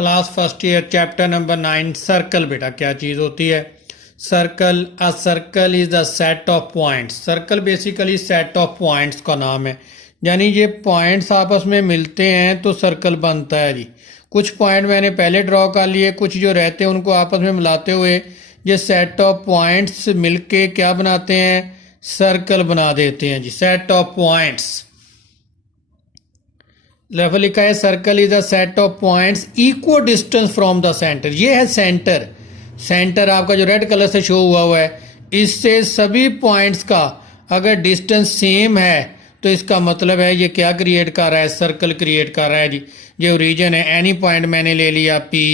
Class first year chapter number 9 circle. बेटा क्या चीज़ होती है circle? A circle is the set of points. Circle basically set of points का नाम है, यानी ये पॉइंट्स आपस में मिलते हैं तो सर्कल बनता है जी। कुछ पॉइंट मैंने पहले ड्रॉ कर लिए, कुछ जो रहते हैं उनको आपस में मिलाते हुए ये सेट ऑफ पॉइंट्स मिलके क्या बनाते हैं? सर्कल बना देते हैं जी, सेट ऑफ पॉइंट्स। लेवल लिखा है circle is a set of points equal distance from the centre. ये है सेंटर। सेंटर आपका जो रेड कलर से शो हुआ है, इससे सभी पॉइंट्स का अगर डिस्टेंस सेम है तो इसका मतलब है ये क्या क्रिएट कर रहा है? सर्कल क्रिएट कर रहा है जी। ये ओरिजिन है, एनी पॉइंट मैंने ले लिया पी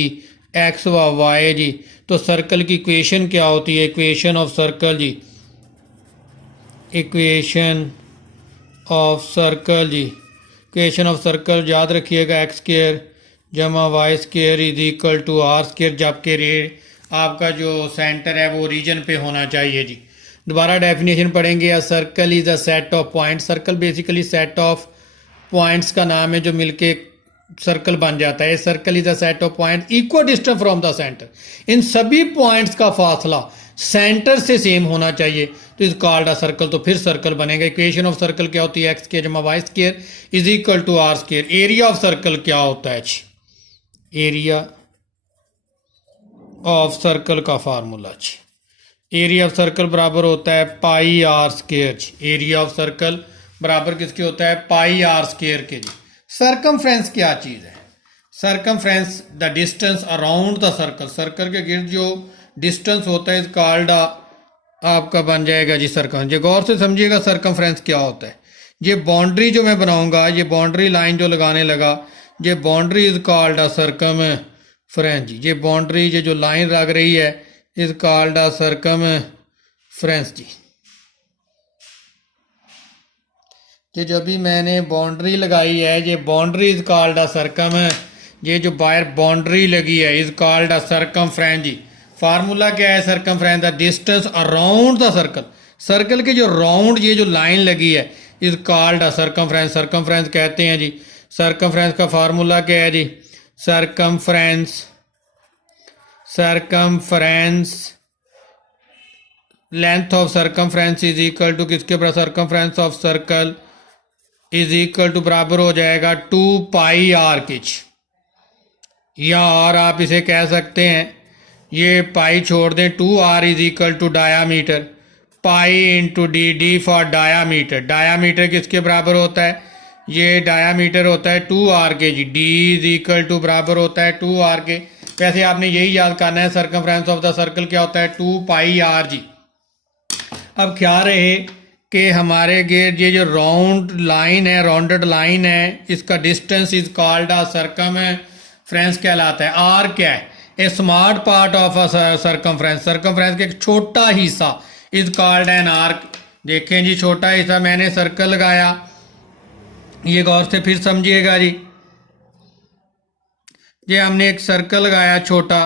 एक्स व वाई जी। तो सर्कल की इक्वेशन क्या होती है? इक्वेशन ऑफ सर्कल जी, इक्वेशन ऑफ सर्कल जी। इक्वेशन ऑफ सर्कल याद रखिएगा, एक्स स्क्वायर जमा Y square is equal to are square, जबकि आपका जो सेंटर है वो रीजन पे होना चाहिए जी। दोबारा डेफिनेशन पढ़ेंगे। A circle is a set of point. Circle basically set of points का नाम है जो मिलके सर्कल बन जाता है। Circle is a set of point equal distance from the centre. इन सभी पॉइंट्स का फासला सेंटर से सेम होना चाहिए तो इस कॉल्ड अ सर्कल। तो फिर सर्कल बनेगा। इक्वेशन ऑफ सर्कल क्या होती है? एक्स स्क्वायर जमा Y square is equal to are square. Area of circle क्या होता है? एरिया ऑफ सर्कल का फार्मूला एरिया ऑफ सर्कल बराबर होता है pi r square. Area of circle बराबर किसके होता है? पाई आर स्क्वायर के जी। सर्कमफ्रेंस क्या चीज़ है? Circumference the distance around the circle. Circle के गिर्द जो डिस्टेंस होता है इस कॉल्ड आपका बन जाएगा जी सर्कम। ये गौर से समझिएगा सर्कमफ्रेंस क्या होता है। ये बाउंड्री जो मैं बनाऊंगा, ये बाउंड्री लाइन जो लगाने लगा, ये boundary is called a circumference जी। ये बाउंड्री ये जो लाइन लग रही है इज कॉल्ड अ सर्कमफ्रेंस जी। ये जो भी मैंने बाउंड्री लगाई है, ये boundary is called a circum. ये जो बाहर बाउंड्री लगी है इज कॉल्ड अ सर्कमफ्रेंस जी। फार्मूला क्या है circumference? The distance around the circle. Circle के जो राउंड ये जो लाइन लगी है is called a circumference. Circumference कहते हैं जी। सर्कमफ्रेंस का फार्मूला क्या है जी? Circumference length of circumference is equal to किसके बराबर? Circumference of circle is equal to बराबर हो जाएगा 2 पाई आर किच, या और आप इसे कह सकते हैं ये पाई छोड़ दें, 2 R is equal to diameter pi into D. D for diameter. Diameter किसके बराबर होता है? ये डायामीटर होता है 2 आर के जी। डी इज इक्वल टू बराबर होता है 2 आर के। वैसे आपने यही याद करना है सर्कमफ्रेंस ऑफ द सर्कल क्या होता है? 2 पाई आर जी। अब ख्याल रहे कि हमारे गेट ये जो राउंड लाइन है, राउंडेड लाइन है, इसका distance is called a circumference कहलाता है। आर क्या है? A small part of a circumference. Circumference का एक छोटा हिस्सा इज कॉल्ड एन आर्क। देखें जी, छोटा हिस्सा मैंने सर्कल लगाया, ये गौर से फिर समझिएगा जी। ये हमने एक सर्कल लगाया छोटा,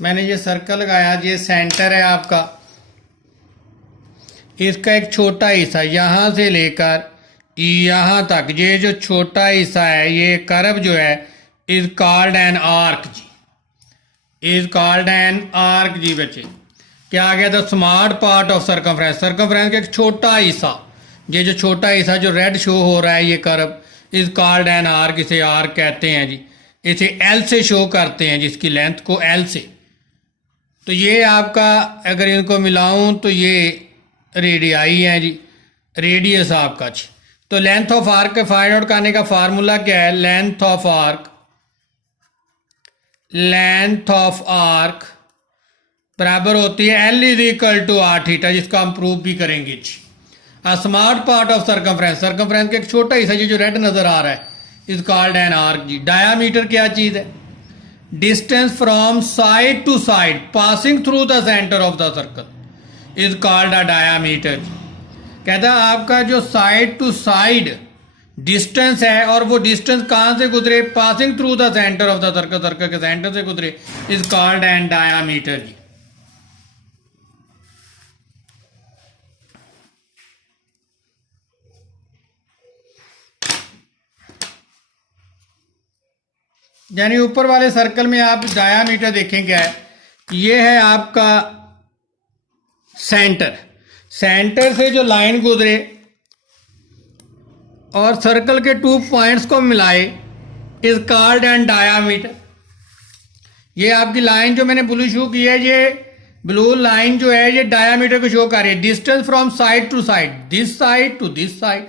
मैंने ये सर्कल लगाया, ये सेंटर है आपका। इसका एक छोटा हिस्सा यहाँ से लेकर यहाँ तक, ये जो छोटा हिस्सा है, ये कर्व जो है इज कॉल्ड एन आर्क जी। इज कॉल्ड एन आर्क जी। बच्चे क्या आ गया? The small part of circumference. Circumference का एक छोटा हिस्सा, ये जो छोटा हिस्सा जो रेड शो हो रहा है ये curve is called an arc. इसे आर्क कहते हैं जी। इसे एल से शो करते हैं जिसकी लेंथ को एल से। तो ये आपका अगर इनको मिलाऊं तो ये रेडियाई है जी, रेडियस आपका जी। तो length of arc find out करने का फार्मूला क्या है? लेंथ ऑफ आर्क बराबर होती है l is equal to r theta, जिसका हम प्रूव भी करेंगे जी। A small part of circumference. Circumference का एक छोटा हिस्सा जो रेड नजर आ रहा है इज कॉल्ड एन आर्क जी। डायामीटर क्या चीज है? Distance from side to side passing through the centre of the circle is called a diameter. कहता है आपका जो साइड टू साइड डिस्टेंस है और वो डिस्टेंस कहां से गुजरे, passing through the centre of the circle, circle के सेंटर से गुजरे, इज कॉल्ड एन डायामीटर। यानी ऊपर वाले सर्कल में आप डायामीटर देखें क्या है, ये है आपका सेंटर, सेंटर से जो लाइन गुजरे और सर्कल के 2 पॉइंट्स को मिलाए इज कॉल्ड एन डायामीटर। ये आपकी लाइन जो मैंने ब्लू शो की है, ये ब्लू लाइन जो है ये डायामीटर को शो कर रही है। Distance from side to side, this side to this side,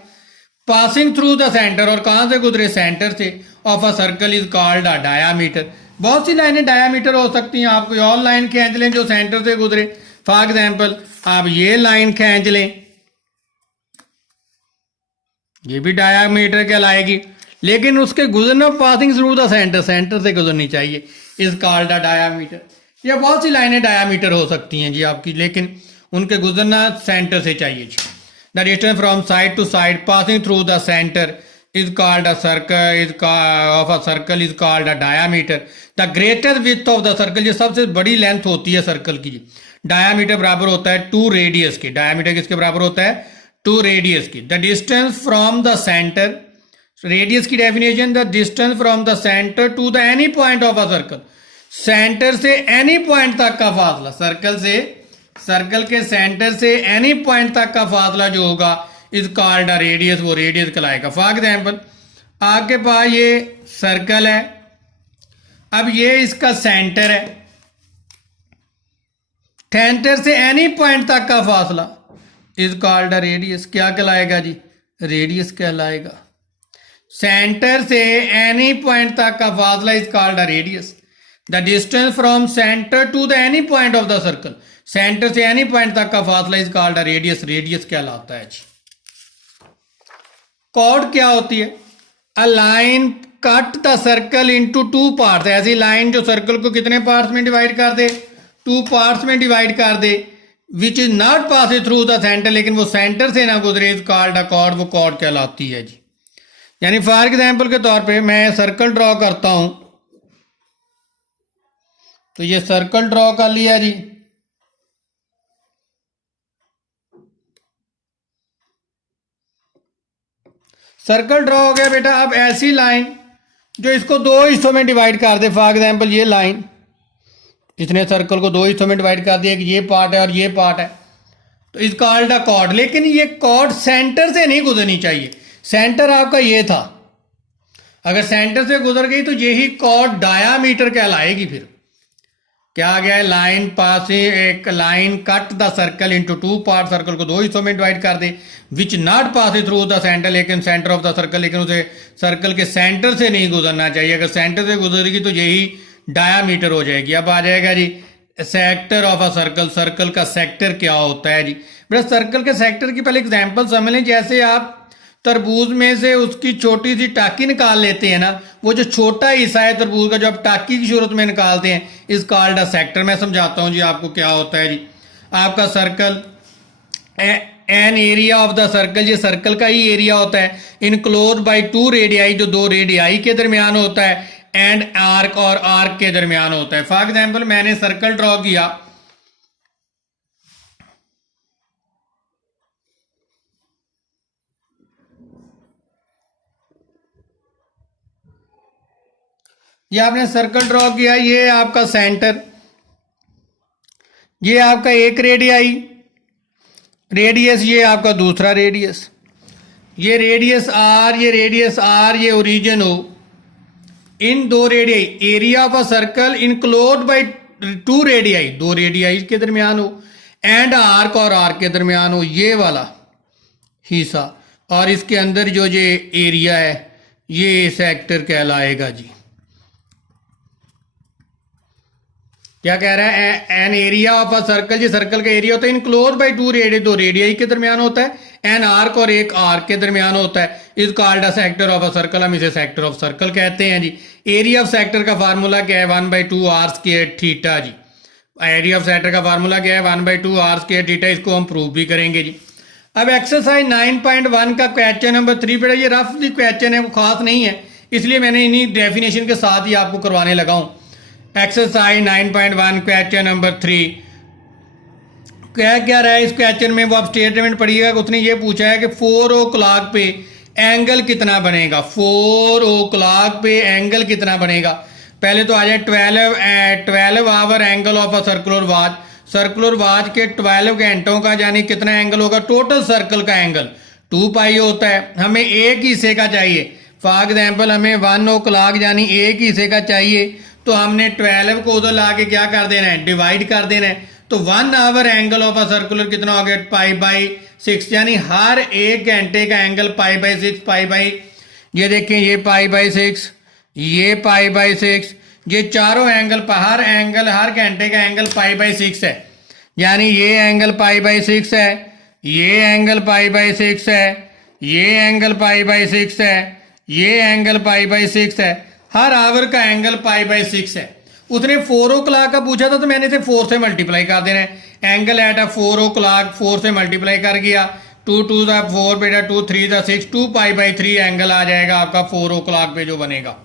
passing through the centre, और कहां से गुजरे, सेंटर से, of a circle is called a diameter. बहुत सी लाइनें डायामीटर हो सकती हैं। आप कोई और लाइन खींच लें जो सेंटर से गुजरे, फॉर एग्जाम्पल आप ये लाइन खींच लें, ये भी डायामीटर कहलाएगी, लेकिन उसके गुजरना passing through the centre, centre से गुजरनी चाहिए, इज कॉल्ड अ डायामीटर। या बहुत सी लाइनें डायामीटर हो सकती हैं जी आपकी, लेकिन उनके गुजरना सेंटर से चाहिए जी। The distance from side to side passing through the centre is called a circle, of a circle is called a diameter. The greater width of the circle, ये सबसे बड़ी लेंथ होती है सर्कल की। डायामीटर बराबर होता है 2 रेडियस के। डायामीटर किसके बराबर होता है, 2 रेडियस की। The distance from the centre, radius की definition, the distance from the centre to the any point of a circle, centre से एनी पॉइंट तक का फासला, सर्कल से, सर्कल के सेंटर से एनी पॉइंट तक का फासला जो होगा इज कॉल्ड अ रेडियस, वो रेडियस कहलाएगा। फॉर एग्जाम्पल आपके पास ये सर्कल है, अब ये इसका सेंटर है, सेंटर से एनी पॉइंट तक का फासला इज कॉल्ड अ रेडियस, क्या कहलाएगा जी, रेडियस कहलाएगा। सेंटर से एनी पॉइंट तक का फासला is called a radius. The distance from centre to the any point of the circle, centre से एनी पॉइंट तक का फासला is called a radius, radius कहलाता है जी। कॉर्ड क्या होती है, a line cut the circle into 2 parts, ऐसी लाइन जो सर्कल को कितने पार्ट्स में डिवाइड कर दे, 2 पार्ट्स में डिवाइड कर दे, which is not pass through the centre, लेकिन वो सेंटर से ना गुजरे, इज कॉल्ड अ कॉर्ड, वो कॉर्ड कहलाती है जी। यानी फॉर एग्जाम्पल के तौर पे मैं सर्कल ड्रॉ करता हूं, तो ये सर्कल ड्रॉ कर लिया जी, सर्कल ड्रॉ हो गया बेटा। अब ऐसी लाइन जो इसको 2 हिस्सों में डिवाइड कर दे, फॉर एग्जाम्पल ये लाइन, इसने सर्कल को 2 हिस्सों में डिवाइड कर दिया, ये पार्ट है और ये पार्ट है, तो इज कॉल्ड अ कॉर्ड। लेकिन ये कॉर्ड सेंटर से नहीं गुजरनी चाहिए, सेंटर आपका ये था, अगर सेंटर से गुजर गई तो यही कॉर्ड डायामीटर कहलाएगी। फिर क्या आ गया है, लाइन पास, एक line cut the circle into 2 part, circle को 2 हिस्सों में डिवाइड कर दे, which not pass through the centre, लेकिन सेंटर ऑफ द सर्कल, लेकिन उसे सर्कल के सेंटर से नहीं गुजरना चाहिए। अगर सेंटर से गुजरेगी तो यही डायामीटर हो जाएगी। अब आ जाएगा जी sector of a circle, circle का सेक्टर क्या होता है जी। बेटा सर्कल के सेक्टर की पहले एग्जाम्पल समझ लें। जैसे आप तरबूज में से उसकी छोटी सी टाकी निकाल लेते हैं ना, वो जो छोटा हिस्सा है तरबूज का जो आप टाकी की सूरत में निकालते हैं, इज कॉल्ड अ सेक्टर। मैं समझाता हूं जी आपको क्या होता है जी। आपका circle, an area of the circle, ये सर्कल का ही एरिया होता है, इनक्लोज बाय 2 रेडियाई, जो 2 रेडियाई के दरमियान होता है, एंड आर्क, और आर्क के दरमियान होता है। फॉर एग्जाम्पल मैंने सर्कल ड्रॉ किया, ये आपने सर्कल ड्रॉ किया, ये आपका सेंटर, ये आपका एक रेडियाई, रेडियस ये आपका दूसरा रेडियस, ये रेडियस आर, ये रेडियस आर, ये ओरिजिन हो, इन 2 radii, area of a circle enclose by 2 radii, 2 radii के दरमियान हो, एंड आर्क, और आर्क के दरमियान हो, ये वाला हिस्सा, और इसके अंदर जो ये एरिया है ये सेक्टर कहलाएगा जी। क्या कह रहा है, an area of a circle, ये सर्कल का एरिया होता है, इनक्लोज बाय 2 रेडियस, 2 रेडियाई के दरमियान होता है, एन आर्क, और एक आर्क के दरमियान होता है, is called a sector of a circle, हम इसे सेक्टर ऑफ सर्कल कहते हैं जी। एरिया ऑफ सेक्टर का फार्मूला क्या है, 1/2 r² थीटा जी। एरिया ऑफ सेक्टर का फार्मूला क्या है 1/2 आर स्क्वायर थीटा, इसको हम प्रूव भी करेंगे जी। अब एक्सरसाइज 9.1 का क्वेश्चन नंबर 3 पे ये रफली क्वेश्चन है, वो खास नहीं है, इसलिए मैंने इन्हीं डेफिनेशन के साथ ही आपको करवाने लगा हूं। एक्सरसाइज 9.1 क्वेश्चन नंबर 3 क्या रहा है इस क्वेश्चन में, वो आप स्टेटमेंट पढ़िएगा। उसने ये पूछा है कि 4 o'clock पे एंगल कितना बनेगा, 4 o'clock पे एंगल कितना बनेगा। पहले तो आ जाए 12 hour angle of a circular watch, circular watch के 12 घंटों का यानी कितना एंगल होगा, टोटल सर्कल का एंगल 2 पाई होता है। हमें एक हिस्से का चाहिए, फॉर एग्जाम्पल हमें 1 o'clock यानी एक हिस्से का चाहिए, तो हमने 12 को उधर ला के क्या कर देना है, डिवाइड कर देना है। तो 1 hour angle of a circular कितना हो गया, π/6, यानी हर एक घंटे का एंगल π/6, ये देखें ये π/6, ये π/6, ये चारों एंगल हर घंटे का एंगल π/6 है, यानी ये एंगल π/6 है, ये एंगल π/6 है, ये एंगल π/6 है, ये एंगल π/6 है, हर आवर का एंगल π/6 है। उसने 4 o'clock का पूछा था, तो मैंने इसे 4 से मल्टीप्लाई कर देना है। एंगल एट 4 o'clock 4 से मल्टीप्लाई कर गया, 2 2 4 बेटा 2 3 6, 2 π/3 एंगल आ जाएगा आपका 4 o'clock पे जो बनेगा।